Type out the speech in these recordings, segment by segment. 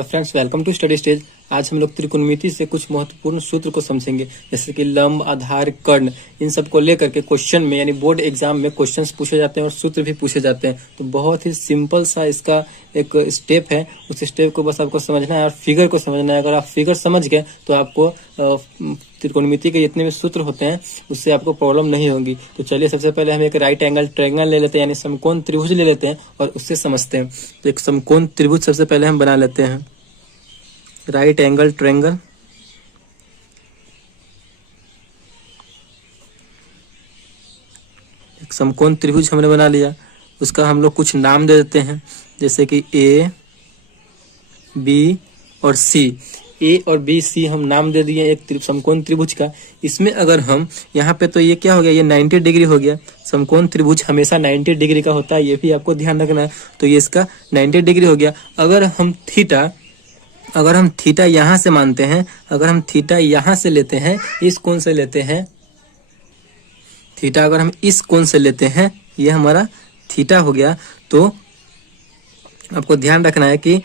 Hello friends, welcome to Study Stage. आज हम लोग त्रिकोणमिति से कुछ महत्वपूर्ण सूत्र को समझेंगे, जैसे कि लंब, आधार, कर्ण। इन सब को लेकर के क्वेश्चन में यानी बोर्ड एग्जाम में क्वेश्चंस पूछे जाते हैं और सूत्र भी पूछे जाते हैं। तो बहुत ही सिंपल सा इसका एक स्टेप है, उस स्टेप को बस आपको समझना है और फिगर को समझना है। अगर आप फिगर समझ गए तो आपको त्रिकोणमिति के जितने भी सूत्र होते हैं उससे आपको प्रॉब्लम नहीं होगी। तो चलिए सबसे पहले हम एक राइट एंगल ट्रायंगल ले लेते हैं, यानी समकोण त्रिभुज ले लेते हैं और उससे समझते हैं। तो एक समकोण त्रिभुज सबसे पहले हम बना लेते हैं, राइट एंगल ट्रायंगल। एक समकोण त्रिभुज हमने बना लिया, उसका हम लोग कुछ नाम दे देते हैं, जैसे कि ए, बी और सी। ए और बी, सी हम नाम दे दिए एक समकोण त्रिभुज का। इसमें अगर हम यहाँ पे, तो ये क्या हो गया, ये 90 डिग्री हो गया। समकोण त्रिभुज हमेशा 90 डिग्री का होता है, ये भी आपको ध्यान रखना है। तो ये इसका 90 डिग्री हो गया। अगर हम थीटा यहाँ से मानते हैं, अगर हम थीटा यहाँ से लेते हैं, इस कोण से लेते हैं, थीटा अगर हम इस कोण से लेते हैं, ये हमारा थीटा हो गया। तो आपको ध्यान रखना है कि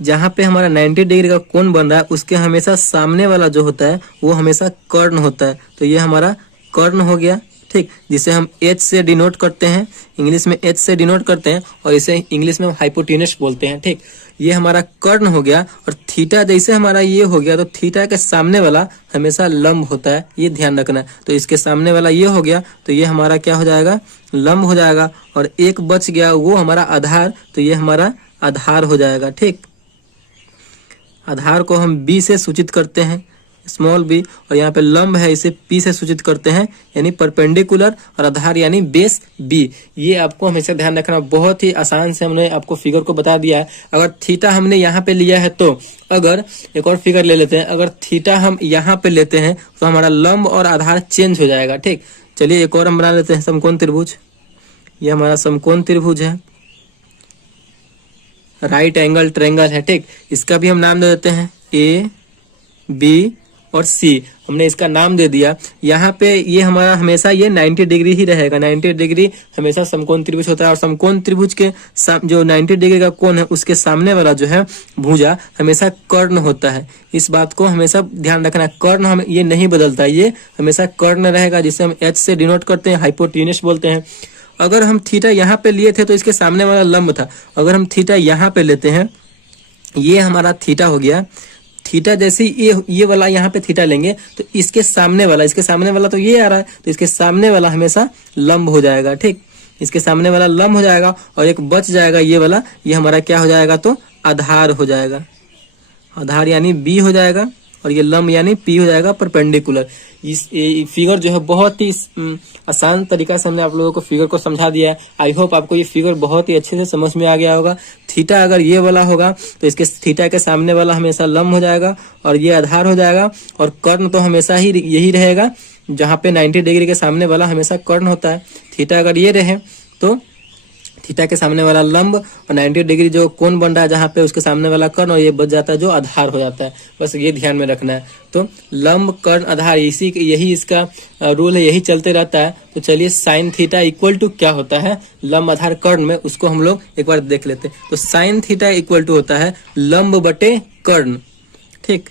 जहाँ पे हमारा 90 डिग्री का कोण बन रहा है, उसके हमेशा सामने वाला जो होता है वो हमेशा कर्ण होता है। तो ये हमारा कर्ण हो गया, ठीक, जिसे हम H से डिनोट करते हैं, इंग्लिश में H से डिनोट करते हैं और इसे इंग्लिश में हाइपोटेनस बोलते हैं, ठीक। ये हमारा कर्ण हो गया। और थीटा जैसे हमारा ये हो गया, तो थीटा के सामने वाला हमेशा लंब होता है, ये ध्यान रखना है। तो इसके सामने वाला ये हो गया, तो ये हमारा क्या हो जाएगा, लंब हो जाएगा। और एक बच गया, वो हमारा आधार, तो ये हमारा आधार हो जाएगा, ठीक। आधार को हम बी से सूचित करते हैं, स्मॉल बी, और यहाँ पे लंब है, इसे पी से सूचित करते हैं, यानी परपेंडिकुलर, और आधार यानी बेस बी। ये आपको हमेशा ध्यान रखना। बहुत ही आसान से हमने आपको फिगर को बता दिया है। अगर थीटा हमने यहाँ पे लिया है, तो अगर एक और फिगर ले लेते हैं, अगर थीटा हम यहाँ पे लेते हैं तो हमारा लंब और आधार चेंज हो जाएगा, ठीक। चलिए एक और हम बना लेते हैं समकोण त्रिभुज। ये हमारा समकोण त्रिभुज है, राइट एंगल ट्रायंगल है, ठीक। इसका भी हम नाम दे देते हैं ए, बी और सी। हमने इसका नाम दे दिया। यहाँ पे ये हमारा हमेशा ये 90 डिग्री ही रहेगा। 90 डिग्री हमेशा समकोण त्रिभुज होता है। और समकोण त्रिभुज के जो 90 डिग्री का कोण है, उसके सामने वाला जो है भुजा हमेशा कर्ण होता है। इस बात को हमेशा ध्यान रखना। कर्ण हम ये नहीं बदलता, ये हमेशा कर्ण रहेगा, जिसे हम H से डिनोट करते हैं, हाइपोटेनस बोलते हैं। अगर हम थीटा यहाँ पे लिए थे तो इसके सामने वाला लंब था। अगर हम थीटा यहाँ पे लेते हैं, ये हमारा थीटा हो गया। थीटा जैसे ये वाला यहाँ पे थीटा लेंगे, तो इसके सामने वाला तो ये आ रहा है, तो इसके सामने वाला हमेशा लंब हो जाएगा, ठीक। इसके सामने वाला लंब हो जाएगा और एक बच जाएगा ये वाला, ये हमारा क्या हो जाएगा, तो आधार हो जाएगा। आधार यानी बी हो जाएगा और ये लंब यानी पी हो जाएगा, परपेंडिकुलर। इस फिगर जो है बहुत ही आसान तरीका से हमने आप लोगों को फिगर को समझा दिया है। आई होप आपको ये फिगर बहुत ही अच्छे से समझ में आ गया होगा। थीटा अगर ये वाला होगा तो इसके थीटा के सामने वाला हमेशा लंब हो जाएगा और ये आधार हो जाएगा। और कर्ण तो हमेशा ही यही रहेगा, जहाँ पे 90 डिग्री के सामने वाला हमेशा कर्ण होता है। थीटा अगर ये रहे तो थीटा के सामने वाला लंब और 90 डिग्री जो कोण बन रहा है जहाँ पे, उसके सामने वाला कर्ण, और ये बच जाता है जो आधार हो जाता है। बस ये ध्यान में रखना है। तो लंब, कर्ण, आधार, यही इसका रूल है, यही चलते रहता है। तो चलिए साइन थीटा इक्वल टू क्या होता है लंब, आधार, कर्ण में, उसको हम लोग एक बार देख लेते हैं। तो साइन थीटा इक्वल टू होता है लंब बटे कर्ण, ठीक।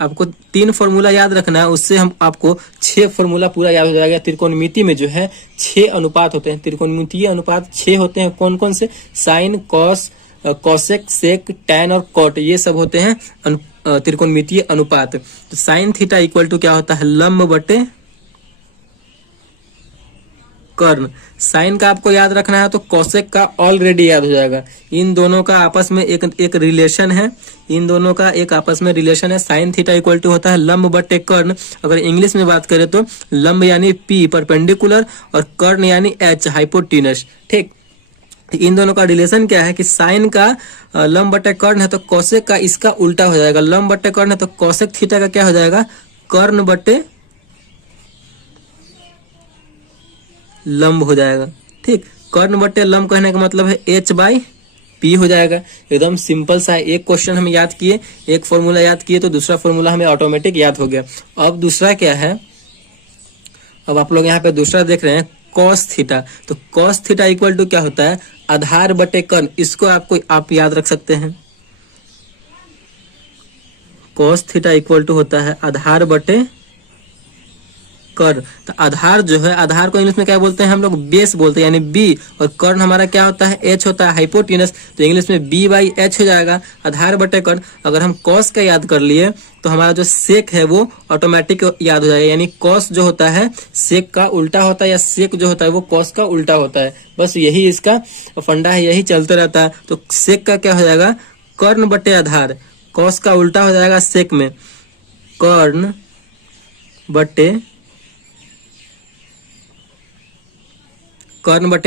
आपको 3 फॉर्मूला याद रखना है, उससे हम आपको 6 फॉर्मूला पूरा याद हो जाएगा। त्रिकोणमिति में जो है 6 अनुपात होते हैं, त्रिकोणमितीय अनुपात 6 होते हैं। कौन कौन से? साइन, कॉस, कोसेक, सेक, टैन और कॉट, ये सब होते हैं त्रिकोणमितीय अनुपात। तो साइन थीटा इक्वल टू क्या होता है, लंब बटे कर्ण। साइन का आपको याद रखना है तो कोसेक का ऑलरेडी याद हो जाएगा। इन दोनों का आपस में एक रिलेशन है, इन दोनों का एक आपस में रिलेशन है। साइन थीटा इक्वल टू होता है लंब बटे कर्ण। अगर इंग्लिश में बात करें तो लंब यानी पी, परपेंडिकुलर, और कर्ण यानी एच, हाइपोटेनस, ठीक। इन दोनों का रिलेशन क्या है कि साइन का लंब बटे कर्ण है तो कोसेक का इसका उल्टा हो जाएगा। लंब बटे कर्ण है तो कोसेक थीटा का क्या हो जाएगा, कर्ण बटे लंब हो जाएगा, ठीक। कर्ण बटे लंब कहने का मतलब है H बाई P हो जाएगा। एकदम सिंपल सा है। एक क्वेश्चन हम याद किए, एक फॉर्मूला याद किए, तो दूसरा फॉर्मूला हमें ऑटोमेटिक याद हो गया। अब दूसरा क्या है, अब आप लोग यहाँ पे दूसरा देख रहे हैं कॉस थीटा। तो कॉस थीटा इक्वल टू क्या होता है, आधार बटे कर्ण। इसको आप याद रख सकते हैं। कॉस थीटा इक्वल टू होता है आधार बटे कर्ण। तो आधार जो है, आधार को इंग्लिश में क्या बोलते हैं हम लोग, बेस बोलते हैं, यानी बी, और कर्ण हमारा क्या होता है, एच होता है, हाइपोटेनस। तो इंग्लिश में बी बाई एच हो जाएगा, आधार बटे कर्ण। अगर हम कॉस का याद कर लिए तो हमारा जो सेक है वो ऑटोमेटिक याद हो जाएगा, यानी कॉस जो होता है सेक का उल्टा होता है, या सेक जो होता है वो कॉस का उल्टा होता है। बस यही इसका फंडा है, यही चलते रहता है। तो सेक का क्या हो जाएगा, कर्ण बटे आधार, कॉस का उल्टा हो जाएगा सेक में, कर्ण बटे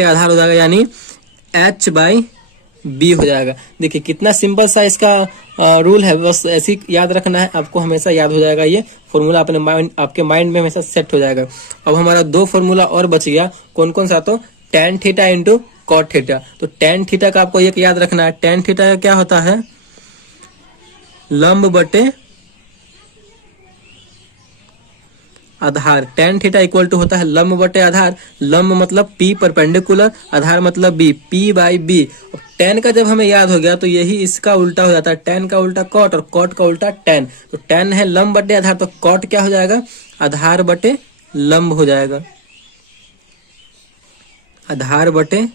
आधार हो जाएगा, यानी h बाई बी हो जाएगा। देखिए कितना सिंपल सा इसका रूल है, बस ऐसे ही याद रखना है, आपको हमेशा याद हो जाएगा ये फॉर्मूला, आपके माइंड में हमेशा सेट हो जाएगा। अब हमारा 2 फॉर्मूला और बच गया, कौन कौन सा, तो tan theta into cot theta. तो tan थीटा का आपको एक याद रखना है, tan थीटा का क्या होता है, लंब बटे आधार। tan थीटा इक्वल टू होता है लंब बटे आधार, लंब मतलब P परपेंडिकुलर, आधार मतलब B, P by B. tan का जब हमें याद हो गया तो यही इसका उल्टा हो जाता है, tan का उल्टा कॉट और कॉट का उल्टा tan। तो tan है लंब बटे आधार, तो कॉट क्या हो जाएगा, आधार बटे लंब हो जाएगा, आधार बटे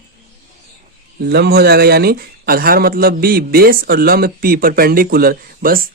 लंब हो जाएगा, यानी आधार मतलब B बेस और लंब P परपेंडिकुलर। बस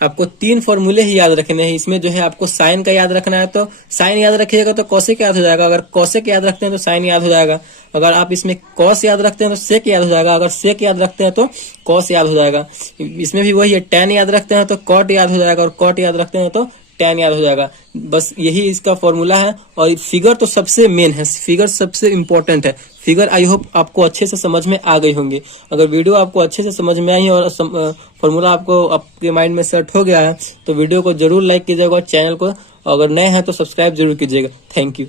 आपको 3 फॉर्मूले ही याद रखने हैं। इसमें जो है आपको साइन का याद रखना है, तो साइन याद रखिएगा तो कॉसेक याद हो जाएगा, अगर कॉसेक याद रखते हैं तो साइन याद हो जाएगा, अगर आप इसमें कॉस याद रखते हैं तो सेक याद हो जाएगा, अगर सेक याद रखते हैं तो कॉस याद हो जाएगा। इसमें भी वही है, tan याद रखते हैं तो कॉट याद हो जाएगा, और कॉट याद रखते हैं तो tan याद हो जाएगा। बस यही इसका फॉर्मूला है। और फिगर तो सबसे मेन है, फिगर सबसे इंपॉर्टेंट है। फिगर आई होप आपको अच्छे से समझ में आ गई होंगी। अगर वीडियो आपको अच्छे से समझ में आई और फॉर्मूला आपको आपके माइंड में सेट हो गया है तो वीडियो को जरूर लाइक कीजिएगा और चैनल को अगर नए हैं तो सब्सक्राइब जरूर कीजिएगा। Thank you.